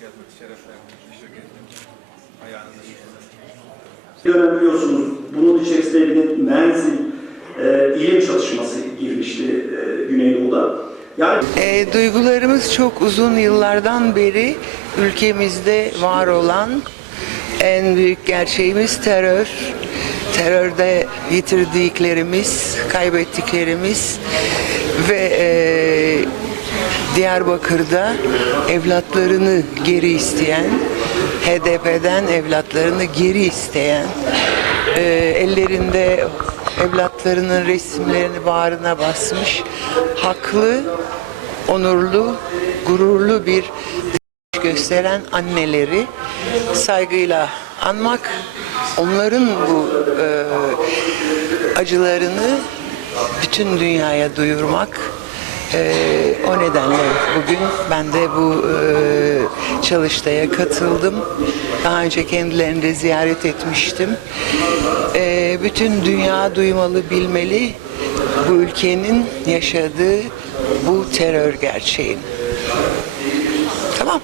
şeref verdiniz. Teşekkür ederim. Ayağınıza sağlık. Bir dönem biliyorsunuz bunun içerisinde bir menzil e, ilim çalışması girmişti e, Güneydoğu'da. Yani E, duygularımız çok uzun yıllardan beri ülkemizde var olan en büyük gerçeğimiz terör. Terörde yitirdiklerimiz, kaybettiklerimiz ve e, Diyarbakır'da evlatlarını geri isteyen, HDP'den evlatlarını geri isteyen, e, ellerinde evlatlarının resimlerini bağrına basmış, haklı, onurlu, gururlu bir gösteren anneleri saygıyla anmak, onların bu e, acılarını bütün dünyaya duyurmak. E, o nedenle bugün ben de bu e, çalıştaya katıldım. Daha önce kendilerini de ziyaret etmiştim. E, bütün dünya duymalı, bilmeli bu ülkenin yaşadığı bu terör gerçeğini. Tamam.